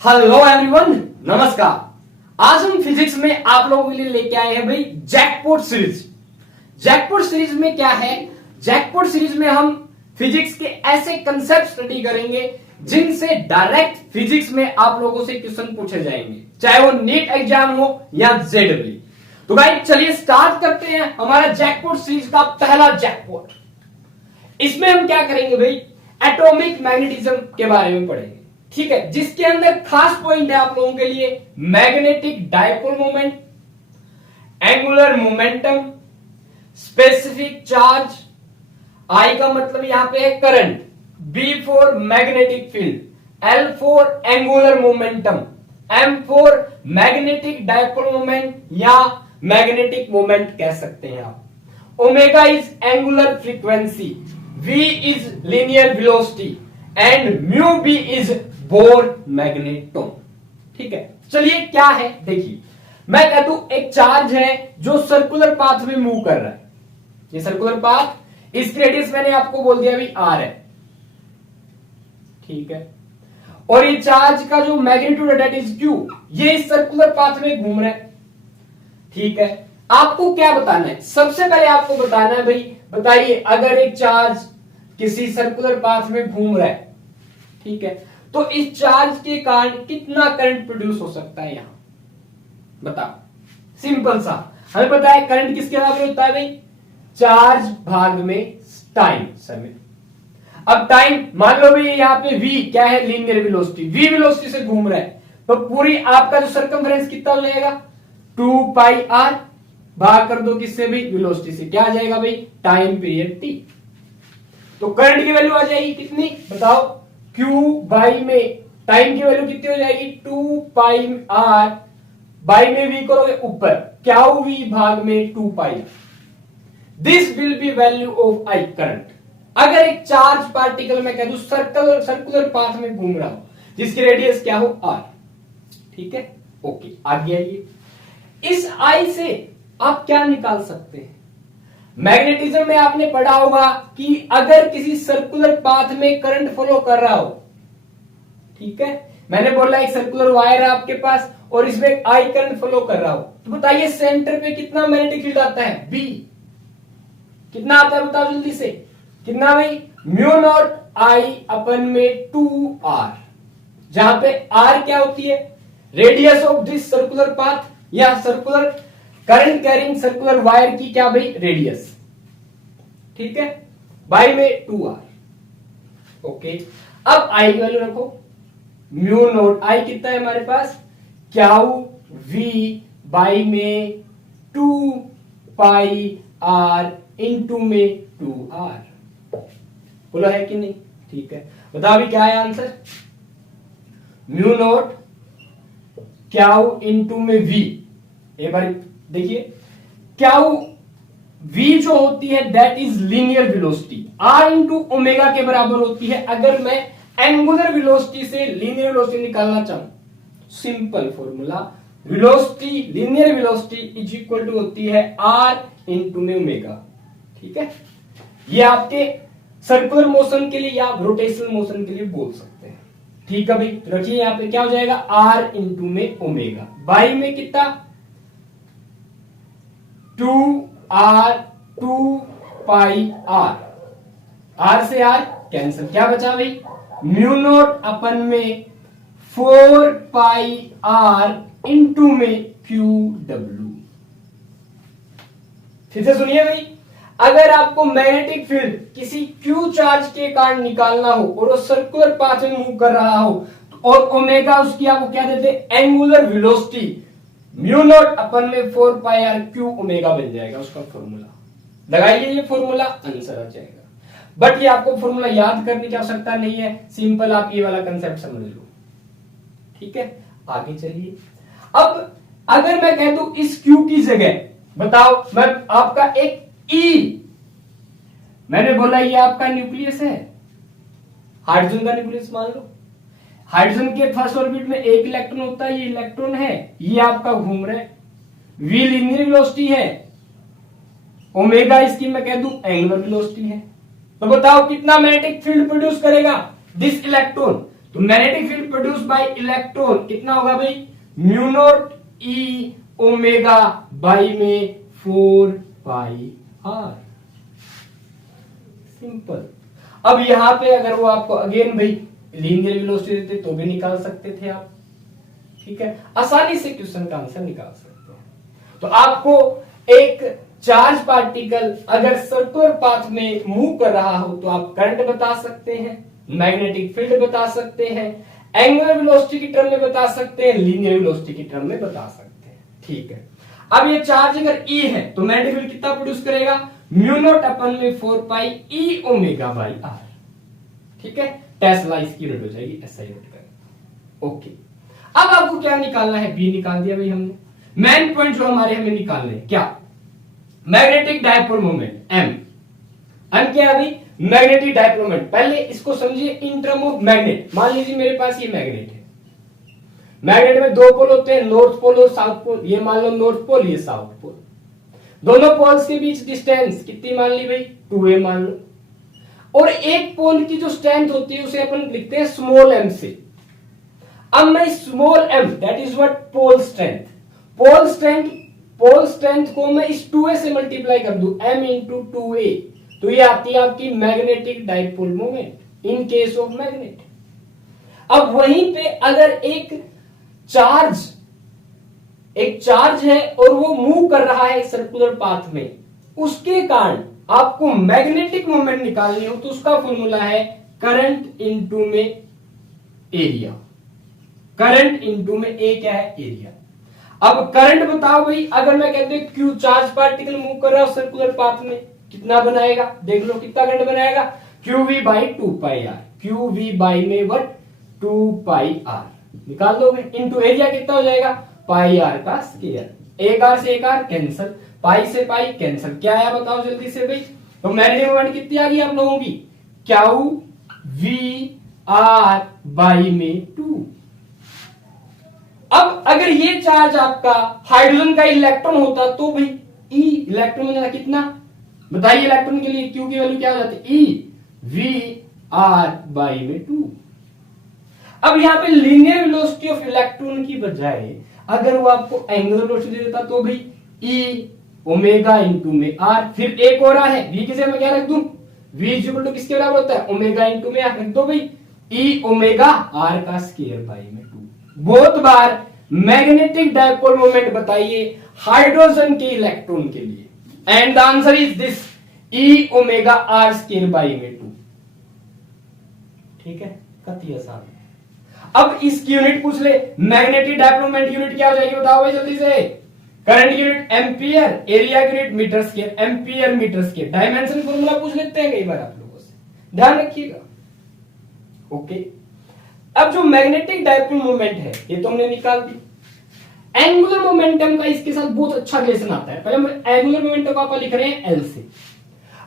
Hello everyone, नमस्कार। आज हम फिजिक्स में आप लोगों के लिए लेके आए हैं भाई जैकपॉट सीरीज। जैकपॉट सीरीज में क्या है? जैकपॉट सीरीज में हम फिजिक्स के ऐसे कंसेप्ट स्टडी करेंगे जिनसे डायरेक्ट फिजिक्स में आप लोगों से क्वेश्चन पूछे जाएंगे, चाहे वो नीट एग्जाम हो या जेडब्ल्यू। तो गाइस चलिए स्टार्ट करते हैं हमारा जैकपॉट सीरीज का पहला जैकपॉट। इसमें हम क्या करेंगे भाई? एटॉमिक मैग्नेटिज्म के बारे में पढ़ेंगे, ठीक है, जिसके अंदर खास पॉइंट है आप लोगों के लिए magnetic dipole moment, angular momentum, specific charge. I का मतलब यहां पे है current, B for magnetic field, L for angular momentum, M for magnetic dipole moment या मैग्नेटिक मोमेंट कह सकते हैं आप। Omega is angular frequency, V is linear velocity and mu B is Bohr magneton. ठीक है, चलिए क्या है देखिए, मैं कह दूं एक चार्ज है जो सर्कुलर पाथ में मूव कर रहा है। ये सर्कुलर पाथ, इसकी रेडियस मैंने आपको बोल दिया अभी आर है, ठीक है, और ये चार्ज का जो मैग्नीट्यूड है दैट इज क्यू, ये इस सर्कुलर पाथ में घूम रहा है, ठीक है। आपको क्या बताना है? सबसे पहले आपको बताना है भाई, बताइए अगर एक चार्ज किसी सर्कुलर पाथ में घूम रहा है, ठीक है, तो इस चार्ज के कारण कितना करंट प्रोड्यूस हो सकता है? यहां बताओ, सिंपल सा, हमें पता है करंट किसके बराबर होता है भाई? चार्ज भाग में टाइम, समय। अब टाइम मान लो भाई यहां पे v क्या है? लीनियर वेलोसिटी, v वेलोसिटी से घूम रहा है, तो पूरी आपका जो सर्कमफ्रेंस कितना हो जाएगा? 2 पाई r, भाग कर दो किससे भाई? वेलोसिटी से। क्या आ जाएगा भाई? Time period t। तो करंट की वैल्यू आ जाएगी कितनी बताओ? Q बाई में टाइम की वैल्यू कितनी हो जाएगी? 2 पाई r, बाई में v करोगे ऊपर, क्या v भाग में 2 pi. This will be value of I current. अगर एक चार्ज पार्टिकल में कह दूं सर्कुलर पाथ में घूम रहा हो जिसकी रेडियस क्या हो? r, ठीक है, ओके। आगे आइए, इस I से आप क्या निकाल सकते हैं? मैग्नेटिज्म में आपने पढ़ा होगा कि अगर किसी सर्कुलर पाथ में करंट फॉलो कर रहा हो, ठीक है, मैंने बोला एक सर्कुलर वायर है आपके पास और इसमें आई करंट फॉलो कर रहा हो, तो बताइए सेंटर पे कितना मैग्नेटिक फील्ड आता है? बी। कितना आता है बताओ जल्दी से? कितना भाई? म्यू नॉट आई अपन में 2r, जहां पे r क्या होती है? Radius of this circular path या circular current carrying circular wire की क्या भाई? रेडियस, ठीक है, बाई में 2r, ओके। अब आई की वैल्यू रखो, म्यू नोट आई कितना है हमारे पास? क्याउ v बाई में 2 पाई r इंटू में 2r। बोलो है कि नहीं? ठीक है, बताओ अभी क्या है आंसर? म्यू नोट क्याउ इंटू में v। एक बार देखिए, क्याउ v जो होती है that is linear velocity, r into omega के बराबर होती है। अगर मैं एंगुलर वेलोसिटी से लीनियर वेलोसिटी निकालना चाहूं, simple formula, velocity linear velocity is equal to होती है r इंटू में ओमेगा, ठीक है। ये आपके सर्कुलर मोशन के लिए या रोटेशनल मोशन के लिए बोल सकते हैं, ठीक है भाई। तो रखिए यहां पे क्या हो जाएगा? r इंटू में ओमेगा, बाई में कितना? 2r 2 पाई r, r से r कैंसिल, क्या बचा भाई? म्यू नोट अपन में 4 पाई r इंटू में क्यू डब्ल्यू। फिर से सुनिए भाई, अगर आपको मैग्नेटिक फील्ड किसी क्यू चार्ज के कारण निकालना हो और वो सर्कुलर पाथ में मूव कर रहा हो और ओमेगा उसकी आपको क्या देते? एंगुलर वेलोसिटी, म्यू नॉट अपन में 4 पाई आर क्यू ओमेगा बन जाएगा उसका फॉर्मूला। लगाइए ये फॉर्मूला, आंसर आ जाएगा। बट ये आपको फॉर्मूला याद करने की आवश्यकता नहीं है, सिंपल आप ये वाला कंसेप्ट समझ लो, ठीक है। आगे चलिए, अब अगर मैं कह दूं इस क्यू की जगह बताओ, मैं आपका एक ई, मैंने बोला ये आपका न्यूक्लियस है, हाइड्रोजन का न्यूक्लियस मान लो। हाइड्रोजन के फर्स्ट ऑर्बिट में एक इलेक्ट्रॉन होता है, ये इलेक्ट्रॉन है, ये आपका घूम रहा है, v लीनियर वेलोसिटी है, ओमेगा इसकी मैं कह दूं एंगुलर वेलोसिटी है। तो बताओ कितना मैग्नेटिक फील्ड प्रोड्यूस करेगा दिस इलेक्ट्रॉन? तो magnetic field produce by electron कितना होगा भाई, mu naught E omega by में 4 पाई आर। सिंपल। अब यहां पे अगर वो आपको अगेन भाई लीनियर वेलोसिटी देते तो भी निकाल सकते थे आप, ठीक है, आसानी से क्वेश्चन का आंसर निकाल सकते हैं। तो आपको एक चार्ज पार्टिकल अगर सर्कुलर पाथ में मूव कर रहा हो तो आप करंट बता सकते हैं, मैग्नेटिक फील्ड बता सकते हैं, एंगुलर वेलोसिटी की टर्म में बता सकते हैं, लीनियर वेलोसिटी की टर्म में बता सकते हैं, ठीक है। अब ये चार्ज अगर E है तो मैग्नेटिक फील्ड कितना प्रोड्यूस करेगा, म्यू नॉट अपन में 4 पाई ई ओमेगा बाई आर, ठीक है। टेस्ला इसकी यूनिट हो जाएगी एसआई यूनिट का। ओके, अब आपको क्या निकालना है, बी निकाल दिया भाई हमने। मेन पॉइंट जो हमारे हमें निकालने हैं क्या, magnetic dipole moment M. M क्या है अभी, मैग्नेटिक डायपोल मोमेंट। पहले इसको समझिए इन टर्म ऑफ मैग्नेट। मान लीजिए मेरे पास ये मैग्नेट है, मैग्नेट में दो पोल होते हैं, नॉर्थ पोल और साउथ पोल। ये मान लो नॉर्थ पोल, ये साउथ पोल। दोनों पोल्स के बीच डिस्टेंस कितनी मान ली भाई, 2a मान लो। और एक पोल की जो स्ट्रेंथ होती है उसे अपन लिखते हैं स्मॉल m से। अब मैं small m that is what pole strength, pole strength को मैं इस 2a से मल्टीप्लाई कर दूं, m इंटू 2a, तो ये आती है आपकी magnetic dipole moment in case of magnet. अब वहीं पे अगर एक चार्ज है और वो मूव कर रहा है सर्कुलर पाथ में, उसके कारण आपको मैग्नेटिक मोमेंट निकालनी हो तो उसका फॉर्मूला है करंट इनटू में एरिया। करंट इनटू में ए क्या है, एरिया। अब करंट बताओ भाई, अगर मैं कहते हैं क्यू चार्ज पार्टिकल मूव कर रहा हूं सर्कुलर पाथ में, कितना बनाएगा, देख लो कितना करंट बनाएगा, q v by 2 pi r. Q v by में वट 2 पाई आर निकाल दोगे, इनटू एरिया कितना हो जाएगा, पाई आर का स्क्वायर। एक आर से एक आर कैंसिल, पाई से पाई कैंसिल, क्या आया बताओ जल्दी से भाई। तो मैग्नेटिक मोमेंट कितनी आ गई आप लोगों की, क्यू वी आर बाई में 2। अब अगर ये चार्ज आपका हाइड्रोजन का इलेक्ट्रॉन होता तो भाई ई इलेक्ट्रॉन मिलेगा कितना, बताइए इलेक्ट्रॉन के लिए क्यू की वैल्यू क्या हो जाती है, ई वी आर बाई में 2। अब यहां पे लीनियर वेलोसिटी ऑफ इलेक्ट्रॉन की बजाय अगर वो आपको एंगुलर वेलोसिटी दे देता तो भाई ई ओमेगा इंटू में आर, फिर एक और है v की जगह मैं क्या रख दूं, v इक्वल टू किसके बराबर होता है, ओमेगा इंटू में आर रख दो भाई, ई ओमेगा आर का स्क्वायर बाई में 2। बहुत बार मैग्नेटिक डायपोल मोमेंट बताइए हाइड्रोजन के इलेक्ट्रॉन के लिए, and the answer is this, e omega r square by में 2, ठीक है, कति आसान। अब इसकी यूनिट पूछ ले, मैग्नेटिक डायपोल मोमेंट यूनिट क्या हो जाएगी बताओ भाई जल्दी से, current unit ampere, area unit metre square, ampere metre square. Dimension formula पूछ लेते हैं कई बार आप लोगों से, ध्यान रखिएगा। ओके, अब जो मैग्नेटिक डायपोल मोमेंट है ये तो हमने निकाल दी। एंगुलर मोमेंटम का इसके साथ बहुत अच्छा रिलेशन आता है। पहले हम एंगुलर मोमेंटम को आप लिख रहे हैं एल से,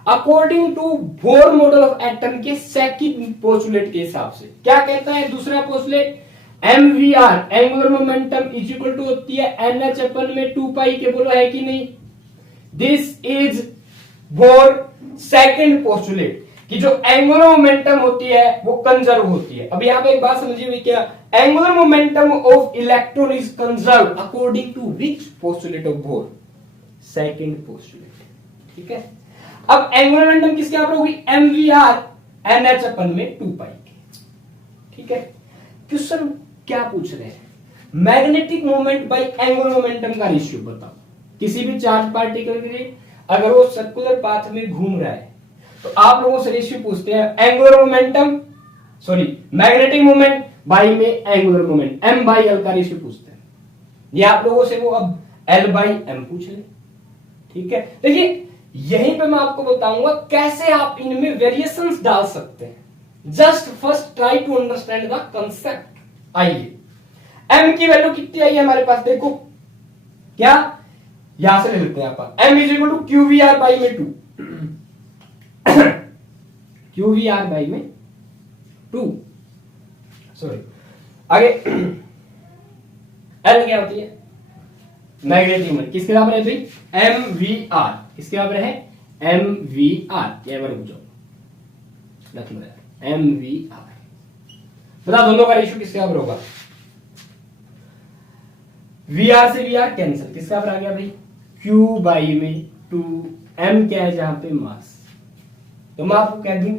according to Bohr model of atom के सेकंड पोस्टुलेट के हिसाब से। क्या कहता है दूसरा postulate, mvr angular momentum is equal to होती है nh अपन में 2 पाई के, बोलो है कि नहीं। This is bore second postulate कि जो एंगुलर मोमेंटम होती है वो कंजर्व होती है। अब यहां पे एक बात समझिए भाई, क्या angular momentum of electron is conserve according to which postulate of Bohr, second postulate, ठीक है। अब एंगुलर मोमेंटम किसके यहां पर होगी, mvr nh अपन में 2 पाई के, ठीक है। क्वेश्चन क्या पूछ रहे हैं, magnetic moment bye angular momentum का रेशियो बताओ। किसी भी चार्ज पार्टिकल के लिए अगर वो सर्कुलर पाथ में घूम रहा है तो आप लोगों से रेशियो पूछते हैं, angular momentum sorry magnetic moment by में angular moment, m by l का रेशियो पूछते हैं। ये आप लोगों से वो अब l बाई m पूछ ले, ठीक है। देखिए यहीं पे मैं आपको बताऊंगा कैसे आप इनमें वेरिएशंस डाल सकते हैं। Just first try to understand the concept. आइए m की वैल्यू कितनी आई है हमारे पास, देखो क्या, यहां से ले लेते हैं आप, m is equal to q v r by में 2, क्यू वी आर बाई में 2, सॉरी आगे l क्या होती है, मैग्नेटिक मोमेंट किसके बराबर है भाई, एम वी आर, किसके बराबर है, एम वी आर, ये बारे बुझो रख लो यार, एम वी आर। बता दोनों का रेशियो किसके बराबर होगा? वीआर से वीआर कैंसिल, किसका बराबर आ गया भाई? क्यू बाई में 2m क्या है जहां पे मास। तो मैं आपको कह दूं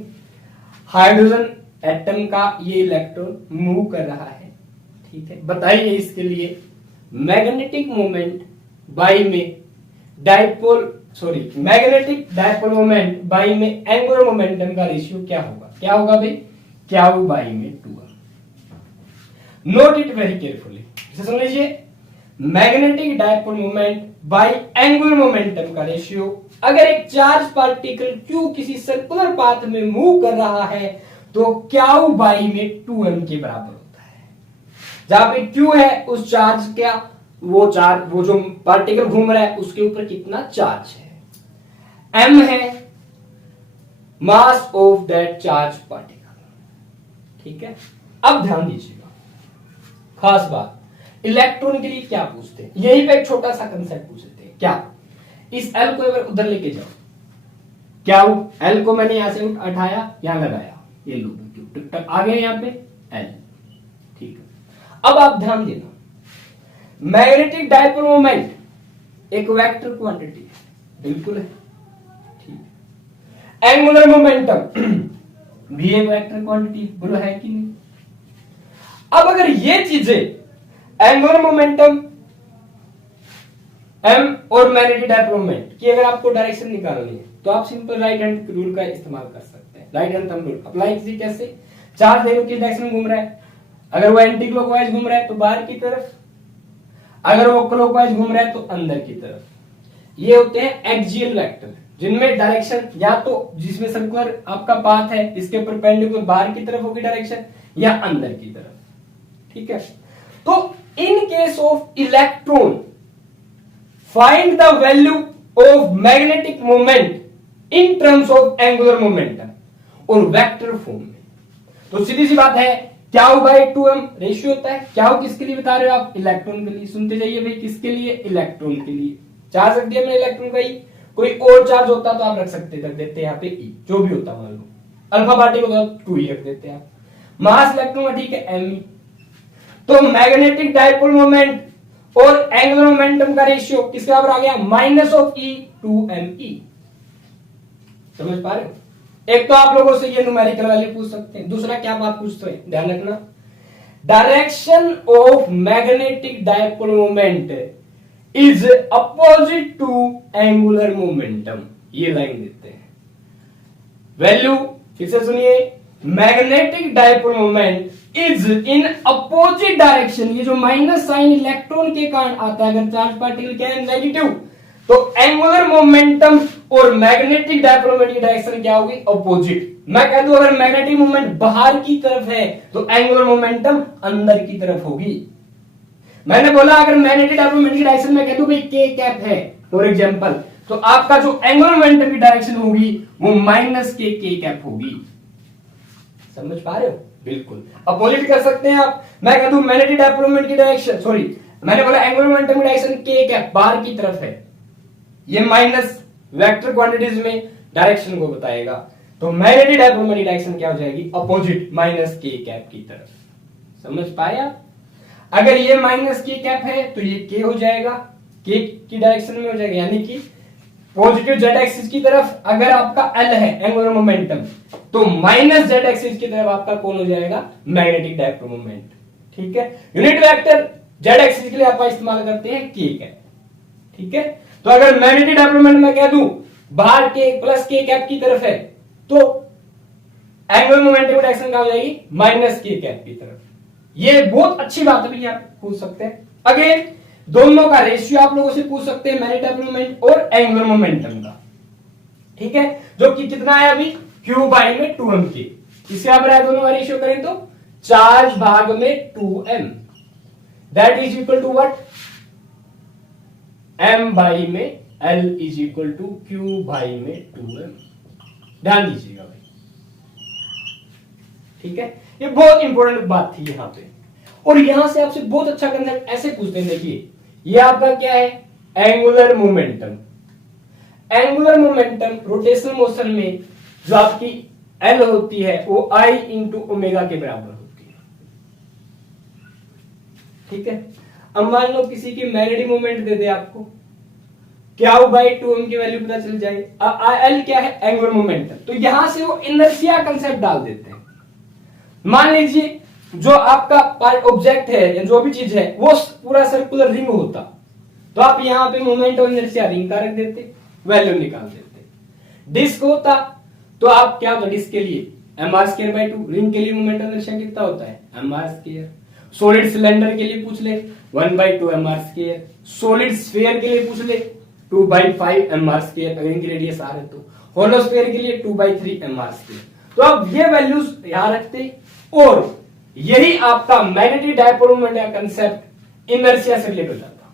हाइड्रोजन एटम का ये इलेक्ट्रॉन मूव कर रहा है, ठीक है। बताइए इसके लिए मैग्नेटिक मोमेंट बाई में मैग्नेटिक डायपोल मोमेंट बाई में एंगुलर मोमेंटम का रेशियो क्या होगा? क्या होगा भाई? क्यू बाई में 2m। Note it very carefully, इसे सुन लीजिए। Magnetic dipole moment by angular momentum का रेशियो, अगर एक चार्ज पार्टिकल Q किसी सर्कुलर पाथ में मूव कर रहा है तो क्यू बाई में 2m के बराबर होता है। जहां पे Q है उस चार्ज क्या, वो जो पार्टिकल घूम रहा है उसके ऊपर कितना चार्ज है, m है mass of that charge particle, ठीक है। अब ध्यान दीजिएगा, खास बात, इलेक्ट्रॉन के लिए क्या पूछते हैं, यही पे एक छोटा सा कंसेप्ट पूछते हैं। क्या? इस L को अगर उधर लेके जाओ, क्या L को मैंने यहां से उठाया, यहां लगाया, ये लो टिक टक आ गया यहां पे L, ठीक है। अब आप ध्यान देना, मैग्नेटिक डायपोल मोमेंट एक वेक्टर क्वांटिटी है, बिल्कुल है, ठीक है। एंगुलर मोमेंटम भी एक वेक्टर क्वांटिटी, बोलो है कि नहीं? अब अगर ये चीजें एंगुलर मोमेंटम m और मैग्नेटिक डायपोल मोमेंट की अगर आपको डायरेक्शन निकालनी है तो आप सिंपल राइट हैंड रूल का इस्तेमाल कर सकते हैं। Right hand thumb rule apply कीजिए। कैसे? चार्ज देखो किस डायरेक्शन में घूम रहा है, अगर वो एंटी क्लॉकवाइज घूम रहा है तो बाहर की तरफ, अगर वो क्लॉकवाइज घूम रहा है तो अंदर की तरफ। ये होते हैं एक्सियल वेक्टर, जिनमें डायरेक्शन या तो जिसमें सर्कुलर आपका पाथ है इसके परपेंडिकुलर बाहर की तरफ होगी डायरेक्शन, या अंदर की तरफ, ठीक है। तो in case of electron find the value of magnetic moment in terms of angular momentum और वेक्टर फॉर्म में। तो सीधी सी बात है, क्यू बाई 2m रेशियो होता है। क्यू किसके लिए बता रहे हो आप? इलेक्ट्रॉन के लिए। सुनते जाइए भाई, किसके लिए? इलेक्ट्रॉन के लिए। चार्ज रख दिया मैंने इलेक्ट्रॉन का ही, कोई और चार्ज होता तो आप रख सकते, रख देते यहाँ पे E, जो भी होता मान लो, अल्फा पार्टिकल होता तो 2E रख देते हैं आप। मास इलेक्ट्रॉन का ठीक है me। तो मैग्नेटिक डायपोल मोमेंट और एंगुलर मोमेंटम का रेशियो किसके बराबर आ गया? Minus of E 2me। समझ पा रहे हो? एक तो आप लोगों से ये न्यूमेरिकल वैल्यू पूछ सकते हैं, दूसरा क्या बात पूछते हैं, ध्यान रखना, direction of magnetic dipole moment is opposite to angular momentum. ये लाइन देते हैं वैल्यू, फिर से सुनिए, magnetic dipole moment is in opposite direction. ये जो माइनस साइन इलेक्ट्रॉन के कारण आता है, अगर चार्ज पार्टिकल क्या है नेगेटिव, तो एंगुलर मोमेंटम और मैग्नेटिक डायपोल मोमेंट की डायरेक्शन क्या होगी? अपोजिट। मैं कह दूं अगर मैग्नेटिक मोमेंट बाहर की तरफ है तो एंगुलर मोमेंटम अंदर की तरफ होगी। मैंने बोला अगर मैग्नेटिक डायपोल मोमेंट की डायरेक्शन में कह दूं भाई k कैप है फॉर एग्जांपल, तो आपका जो एंगुलर मोमेंटम की डायरेक्शन होगी वो माइनस k कैप होगी। समझ पा रहे हो? बिल्कुल अपोजिट कर सकते हैं आप। मैं कह दूं मैग्नेटिक डायपोल मोमेंट की डायरेक्शन, सॉरी मैंने बोला एंगुलर मोमेंटम की डायरेक्शन k कैप बाहर की तरफ है, ये माइनस वेक्टर क्वांटिटीज में डायरेक्शन को बताएगा, तो मैग्नेटिक डायपोल मोमेंट की डायरेक्शन क्या हो जाएगी? अपोजिट, माइनस k कैप की तरफ। समझ पाए आप? अगर ये माइनस k कैप है तो ये k हो जाएगा, k की डायरेक्शन में हो जाएगा, यानी कि पॉजिटिव z एक्सिस की तरफ अगर आपका L है एंगुलर मोमेंटम, तो माइनस z एक्सिस की तरफ आपका कौन हो जाएगा? Magnetic dipole moment. ठीक है, यूनिट वेक्टर z एक्सिस के लिए आप इस्तेमाल करते हैं k कैप। ठीक है, तो अगर मैग्नेटिक डायपोल मोमेंट में कह दूं बाहर k प्लस k कैप की तरफ है तो एंगुलर मोमेंटम की डायरेक्शन क्या हो जाएगी? माइनस k कैप की तरफ। ये बहुत अच्छी बात है, आप पूछ सकते हैं। अगेन दोनों का रेशियो आप लोगों से पूछ सकते हैं, मैग्नेटिक डायपोल मोमेंट और एंगुलर मोमेंटम का। ठीक है, जो कि कितना है अभी? q बाई में 2m के। इसके बराबर है, दोनों का रेशियो करें तो 4 भाग में 2m, that is equal to what? m बाई में l is equal to q by में 2m। ध्यान दीजिएगा भाई। ठीक है, ये बहुत इंपॉर्टेंट बात थी यहां पे। और यहां से आपसे बहुत अच्छा कंसेप्ट ऐसे पूछते हैं, देखिए ये आपका क्या है? Angular momentum. Angular momentum rotational motion में जो आपकी L होती है वो I इंटू ओमेगा के बराबर होती है। ठीक है। अब मान लो किसी की मैग्नेटिक मोमेंट दे दे आपको, क्यू बाई 2m की वैल्यू पता चल जाए। एल क्या है? Angular momentum. तो यहां से वो इनर्शिया कंसेप्ट डाल देते हैं। मान लीजिए जो आपका पार्ट ऑब्जेक्ट है या जो भी चीज है वो पूरा सर्कुलर रिंग होता, तो आप यहां पे मोमेंट ऑफ इनर्शिया रिंग का रख देते, वैल्यू निकाल देते। डिस्क होता तो आप क्या होता, डिस्क के लिए mr²/2, रिंग के लिए मोमेंट ऑफ इनर्शिया कितना होता है? mr²। सॉलिड सिलेंडर के लिए पूछ ले 1/2 mr², सॉलिड स्फीयर के लिए पूछ ले 2/5 mr², अगर इनकी रेडियस r है तो। होलो स्फीयर के लिए 2/3 mr²। तो अब ये वैल्यूज यहां रखते और यही आपका मैग्नेटिक डायपोल मोमेंट का कंसेप्ट इनर्शिया से रिलेट हो जाता।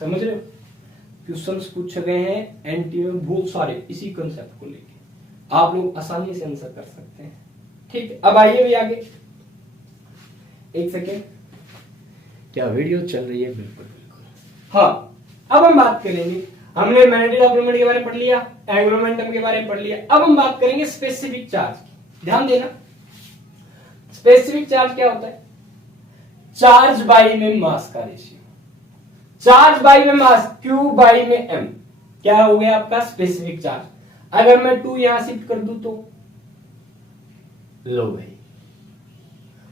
समझ रहे हो? क्वेश्चंस पूछे गए हैं एनटी में बहुत सारे इसी कंसेप्ट को लेके, आप लोग आसानी से आंसर कर सकते हैं। ठीक है, अब आइए भी आगे। एक सेकेंड, क्या वीडियो चल रही है? बिल्कुल बिल्कुल। हाँ, अब हम बात करेंगे, हमने मैग्नेटिक डायपोल मोमेंट के बारे में पढ़ लिया, एंगुलर मोमेंटम के बारे में पढ़ लिया। अब हम बात करेंगे स्पेसिफिक चार्ज की। ध्यान देना, स्पेसिफिक चार्ज क्या होता है? चार्ज बाई में मास का रेशियो। चार्ज बाई में मास, Q बाई में M, क्या हो गया आपका स्पेसिफिक चार्ज। अगर मैं 2 यहां शिफ्ट कर दूं तो लो भाई,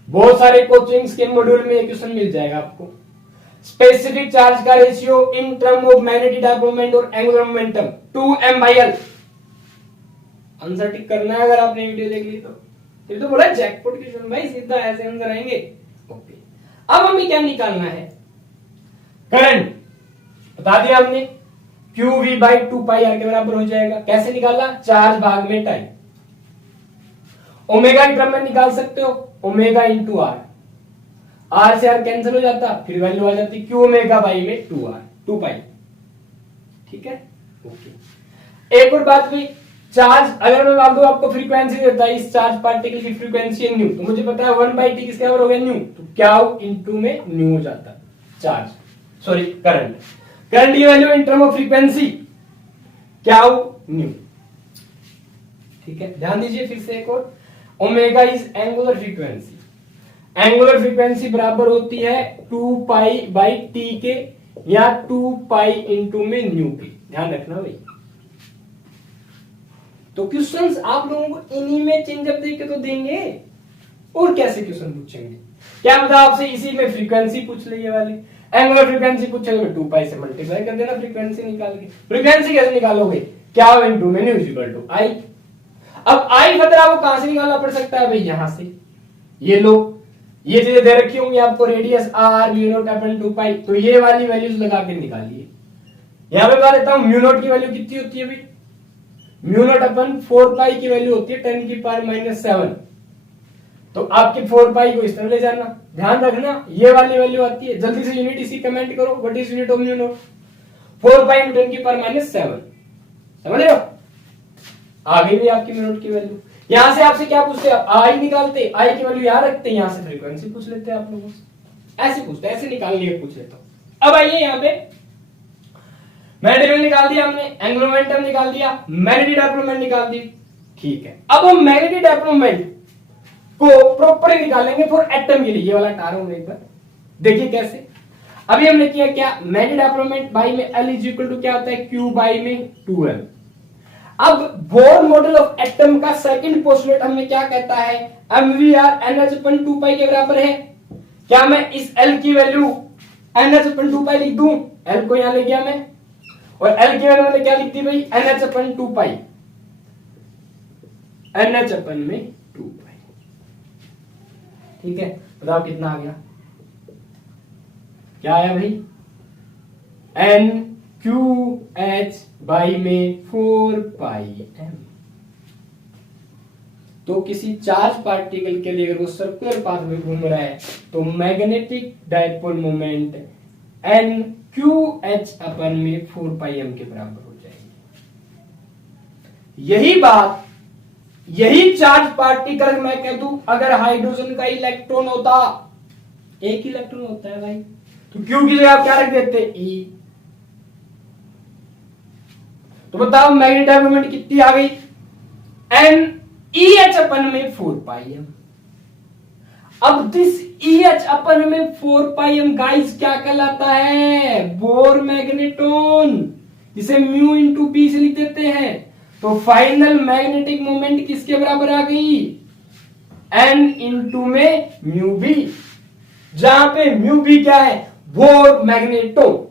बहुत सारे कोचिंग्स के मॉड्यूल में क्वेश्चन मिल जाएगा आपको। स्पेसिफिक चार्ज का ratio in term of magnetic dipole moment और angular momentum 2m/L। Answer tick करना है अगर आपने वीडियो देख ली तो। ये तो बोला जैकपॉट क्वेश्चन भाई, सीधा ऐसे आंसर आएंगे। ओके, अब हमें क्या निकालना है? करंट बता दिया हमने, QV/2πr के बराबर हो जाएगा। कैसे निकाला? चार्ज भाग में टाइम। ओमेगा की टर्म में निकाल सकते हो, ओमेगा इंटू आर, आर से आर कैंसिल हो जाता, फिर वैल्यू आ जाती Q ओमेगा बाई में 2r 2π। ठीक है, ओके। एक और बात भी, चार्ज अगर मैं मान दो आपको फ्रीक्वेंसी देता है, इस चार्ज पार्टिकल की फ्रीक्वेंसी है न्यू, तो मुझे पता है 1/t किसके बराबर हो गया? न्यू। तो क्या इंटू में न्यू हो जाता चार्ज, सॉरी करंट। करंट की value in term of frequency क्या हो? न्यू। ठीक है, ध्यान दीजिए फिर से एक और, omega is angular frequency. Angular frequency बराबर होती है 2π/t के या 2π इंटू में न्यू के। ध्यान रखना भाई। तो क्वेश्चंस आप लोगों को इन्हीं में चेंज अप देके तो देंगे, और कैसे क्वेश्चन पूछेंगे? क्या पता आपसे इसी में फ्रीक्वेंसी पूछ ले, ये वाली एंगुलर फ्रीक्वेंसी पूछेंगे, 2π से मल्टीप्लाई कर देना फ्रीक्वेंसी निकाल के। फ्रीक्वेंसी कैसे निकालोगे? क्या इनटू में न्यू इक्वल टू आई। अब आई खतरा वो कहां से निकालना पड़ सकता है भाई? यहां से। ये लो, ये चीजें दे रखी होंगी आपको, रेडियस r μ0/2π, तो ये वाली वैल्यूज लगा के निकालिए। यहां पे बता देता हूं, μ0 की वैल्यू कितनी होती है भाई? μ0/4π की वैल्यू होती है 10⁻⁻⁷। तो आपके 4π को इस तरह ले जाना। ध्यान रखना ये वाली वैल्यू आती है, जल्दी से यूनिट इसी कमेंट करो, व्हाट इज यूनिट ऑफ μ0? 4π × 10⁻⁷। समझ रहे हो? आ गई भी आपकी μ0 की वैल्यू। यहां से आपसे क्या पूछते हैं? आई निकालते, आई की वैल्यू यहां रखते, यहां से फ्रीक्वेंसी पूछ लेते हैं आप लोगों से। ऐसे पूछते, ऐसे निकालने के पूछ लेता हूं। अब आइए यहां पे, मैग्नेटिक निकाल दिया हमने, एंगुलर मोमेंटम निकाल दिया, मैग्नेटिक डायपोल मोमेंट निकाल दी। ठीक है, अब हम मैग्नेटिक डायपोल मोमेंट को प्रॉपर निकालेंगे फॉर एटम के लिए। ये वाला हटा रहा हूं एक बार, देखिए कैसे। अभी हमने किया क्या? मैग्नेटिक डायपोल मोमेंट बाई में L इज इक्वल टू क्या होता है? Q बाई में 2m। अब बोर मॉडल ऑफ एटम का सेकंड पोस्टुलेट हमें क्या कहता है? mvr nh/2π के बराबर है। क्या मैं इस L की वैल्यू nh/2π लिख दूं? L को यहां ले गया मैं, और L की वैल्यू मैंने क्या लिख दी भाई? nh/2π, nh/2π। ठीक है, बताओ कितना आ गया? क्या आया भाई? NQH बाई में 4πm। तो किसी चार्ज पार्टिकल के लिए अगर वो सर्कुलर पाथ में घूम रहा है तो मैग्नेटिक डायपोल मोमेंट NQH अपन में 4πm के बराबर हो जाएगी। यही बात, यही चार्ज पार्टिकल मैं कह दूं अगर हाइड्रोजन का इलेक्ट्रॉन होता, एक इलेक्ट्रॉन होता है भाई, तो क्यू की जगह आप क्या रख देते? ई। तो बताओ मैग्नेटिक डायपोल मोमेंट कितनी आ गई? NEH अपन में 4πm। अब दिस EH अपन में 4πm गाइस क्या कहलाता है? बोर मैग्नेटोन, जिसे म्यू इंटू बी से लिख देते हैं। तो फाइनल मैग्नेटिक मोमेंट किसके बराबर आ गई? N इंटू में म्यू बी, जहां पे म्यू बी क्या है? Bore magneton.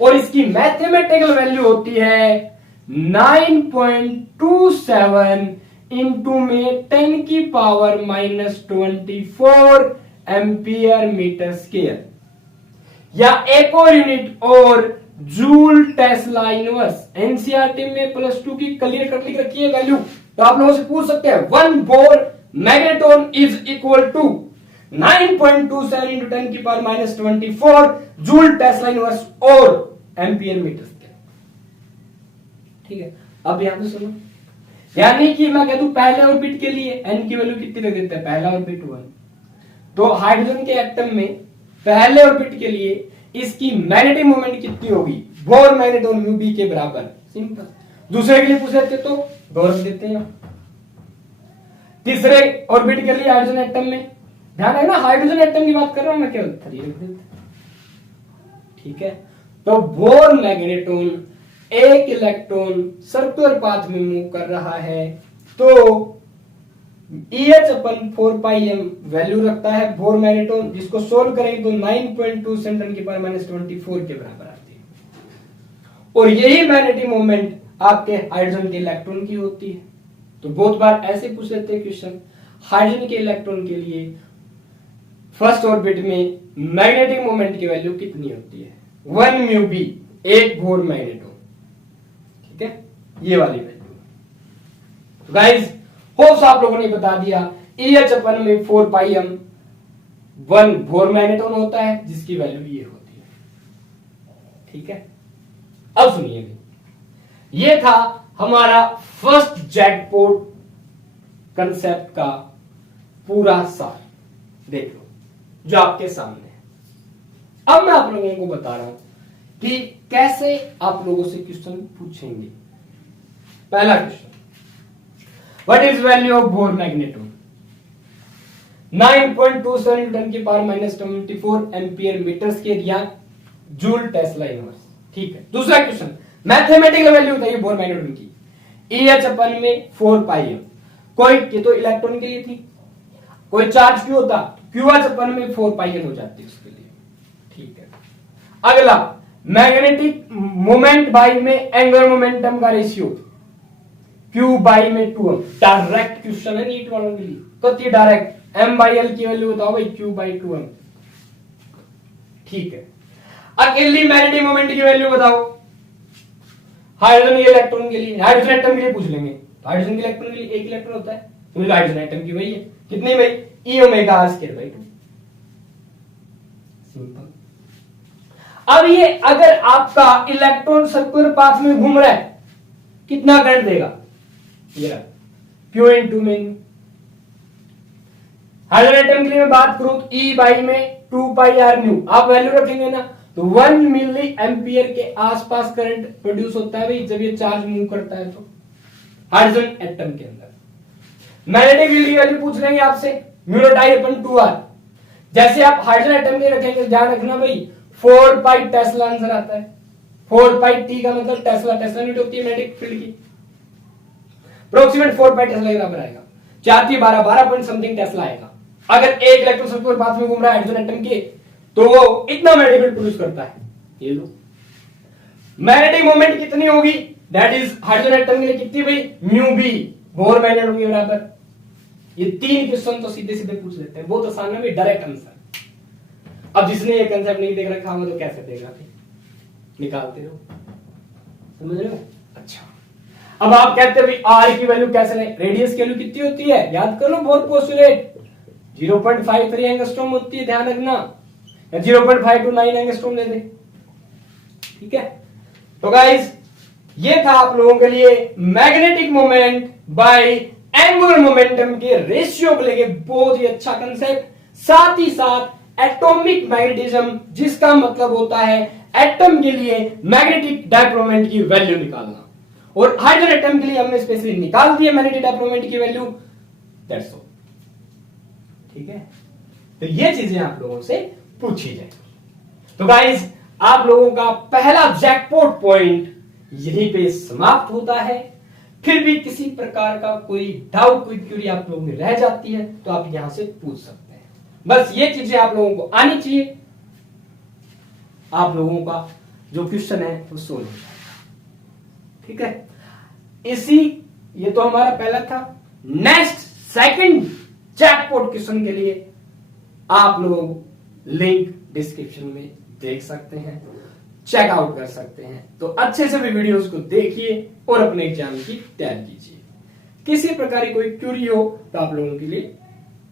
और इसकी मैथमेटिकल वैल्यू होती है 9.27 इंटू में 10 की पावर -24 एम्पियर मीटर स्क्वायर, या एक और यूनिट और जूल टेस्ला इनवर्स। एनसीईआरटी में +2 की क्लियर कट लिख रखी है वैल्यू, तो आप लोगों से पूछ सकते हैं 1 Bohr magneton is equal to 9.27 into 10 की पावर -24 जूल टेस्ला इनवर्स और एम्पियर मीटर स्क्वायर। ठीक है, अब यहां पे सुनो, यानी कि मैं कह दूं पहले ऑर्बिट के लिए n की वैल्यू कितनी रख देते हैं? पहला ऑर्बिट 1। तो हाइड्रोजन के एटम में पहले ऑर्बिट के लिए इसकी मैग्नेटिक मोमेंट कितनी होगी? बोर मैग्नेटोन म्यू बी के बराबर। सिंपल। दूसरे के लिए पूछ लेते तो 2 रख देते हैं। तीसरे ऑर्बिट के लिए हाइड्रोजन एटम में, ध्यान है ना हाइड्रोजन एटम की बात कर रहा हूं मैं, केवल 3 रख देते। ठीक है, तो बोर मैग्नेटोन एक इलेक्ट्रॉन सर्कुलर पाथ में मूव कर रहा है, तो EH अपन 4πm वैल्यू रखता है बोर मैग्नेटोन, जिसको सोल्व करेंगे तो 9.2 10 की पावर -24 के बराबर आती है। और यही मैग्नेटिक मोमेंट आपके हाइड्रोजन के इलेक्ट्रॉन की होती है। तो बहुत बार ऐसे पूछ लेते हैं क्वेश्चन, हाइड्रोजन के इलेक्ट्रॉन के लिए फर्स्ट ऑर्बिट में मैग्नेटिक मोमेंट की वैल्यू कितनी होती है? 1 म्यू बी, एक बोर मैग्नेटोन। ठीक है, ये वाली वैल्यू। तो गाइस होप्स आप लोगों ने बता दिया, EH अपन में 4πm 1 बोर मैग्नेटोन होता है, जिसकी वैल्यू ये होती है। ठीक है, अब सुनिए, ये था हमारा फर्स्ट जैकपॉट कंसेप्ट का पूरा सार। देख लो जो आपके सामने है। अब मैं आप लोगों को बता रहा हूं कि कैसे आप लोगों से क्वेश्चन पूछेंगे। पहला question, what is value of Bohr magneton? 9.27 10 की पावर -24 एम्पियर मीटर स्क्वायर या जूल टेस्ला इनवर्स। ठीक है, दूसरा क्वेश्चन, मैथमेटिकल वैल्यू बताइए बोर मैग्नेटोन की। EH अपन में 4πm, कोई ये तो इलेक्ट्रॉन के लिए थी, कोई चार्ज क्यों होता? QH अपन में 4πm हो जाती है उसके लिए। ठीक है, अगला मैग्नेटिक मोमेंट बाई में एंगुलर मोमेंटम का रेशियो, Q बाई में 2m। डायरेक्ट क्वेश्चन है नीट वालों के लिए, तो डायरेक्ट M/L की वैल्यू बताओ भाई, Q बाई 2m। ठीक है, अकेली मैग्नेटिक मोमेंट की वैल्यू बताओ हाइड्रोजन के इलेक्ट्रॉन के लिए, हाइड्रोजन एटम के लिए पूछ लेंगे। हाइड्रोजन के इलेक्ट्रॉन के लिए एक इलेक्ट्रॉन होता है, तो हाइड्रोजन एटम की वही है, कितनी भाई? E omega r square by 2। Simple. अब ये अगर आपका इलेक्ट्रॉन सर्कुलर पाथ में घूम रहा है, कितना करंट देगा? ये रहा Q इंटू में। हाइड्रोजन एटम के लिए मैं बात करूं तो E बाई में 2πr न्यू, आप वैल्यू रखेंगे ना, तो 1 मिली एम्पियर के आसपास करंट प्रोड्यूस होता है भाई जब ये चार्ज मूव करता है। तो हाइड्रोजन एटम के अंदर मैग्नेटिक फील्ड की वैल्यू पूछ लेंगे आपसे, mu naught I upon 2r। जैसे आप हाइड्रोजन एटम के रखेंगे, ध्यान रखना भाई 4 पाई टेस्ला आंसर आता है। 4 पाई T का मतलब टेस्ला, टेस्ला यूनिट होती है मैग्नेटिक फील्ड की, अप्रोक्सीमेट 4 पाई टेस्ला के बराबर आएगा। 4 की 12, 12 पॉइंट समथिंग टेस्ला आएगा। अगर एक इलेक्ट्रॉन सर्कुलर पाथ में घूम रहा है हाइड्रोजन एटम के, तो वो इतना मैग्नेटिक फील्ड प्रोड्यूस करता है। ये लो मैग्नेटिक मोमेंट कितनी होगी, दैट इज हाइड्रोजन एटम के लिए कितनी भाई? म्यू बी, बोर मैग्नेटोन के बराबर। ये 3 क्वेश्चन तो सीधे सीधे पूछ लेते हैं, बहुत आसान है भाई, डायरेक्ट आंसर। अब जिसने ये कंसेप्ट नहीं देख रखा होगा तो कैसे देगा? निकालते रहो, समझ रहे हो? अच्छा, अब आप कहते हैं भाई आर की वैल्यू कैसे लें? रेडियस की वैल्यू कितनी होती है? याद कर लो, बोर पोस्टुलेट 0.53 एंगस्ट्रॉम होती है, ध्यान रखना, 0.529 एंगस्ट्रॉम ले दे। ठीक है, तो गाइस ये था आप लोगों के लिए magnetic moment bye angular momentum के रेशियो को लेके बहुत ही अच्छा कंसेप्ट। साथ ही साथ एटॉमिक मैग्नेटिज्म, जिसका मतलब होता है एटम के लिए मैग्नेटिक डायपोल की वैल्यू निकालना, और हाइड्रोजन एटम के लिए हमने स्पेशली निकाल दिया मैग्नेटिक डायपोल की वैल्यू। That's all. ठीक है, तो ये चीजें आप लोगों से पूछी जाएंगी। तो गाइज आप लोगों का पहला जैकपॉट पॉइंट यहीं पे समाप्त होता है। फिर भी किसी प्रकार का कोई डाउट, कोई क्यूरी आप लोगों में रह जाती है तो आप यहां से पूछ सकते हैं। बस ये चीजें आप लोगों को आनी चाहिए, आप लोगों का जो क्वेश्चन है वो सोल्व हो जाएगा। ठीक है, इसी ये तो हमारा पहला था। नेक्स्ट सेकंड जैकपॉट क्वेश्चन के लिए आप लोग लिंक डिस्क्रिप्शन में देख सकते हैं, चेकआउट कर सकते हैं। तो अच्छे से भी वीडियोस को देखिए और अपने एग्जाम की तैयारी कीजिए। किसी प्रकार की कोई क्यूरी हो तो आप लोगों के लिए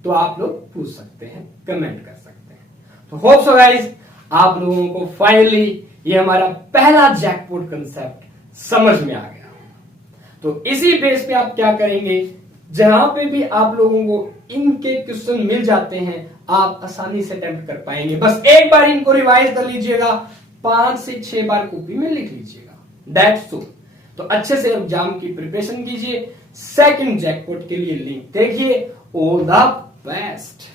तो आप लोग पूछ सकते हैं, कमेंट कर सकते हैं। तो होप सो गाइस आप लोगों को फाइनली ये हमारा पहला जैकपॉट कंसेप्ट समझ में आ गया। तो इसी बेस पे आप क्या करेंगे, जहां पे भी आप लोगों को इनके क्वेश्चन मिल जाते हैं आप आसानी से अटेम्प्ट कर पाएंगे। बस एक बार इनको रिवाइज कर लीजिएगा, 5 से 6 बार कॉपी में लिख लीजिएगा, दैट्स सो। तो अच्छे से एग्जाम की प्रिपरेशन कीजिए। सेकंड जैकपॉट के लिए लिंक देखिए। All the best.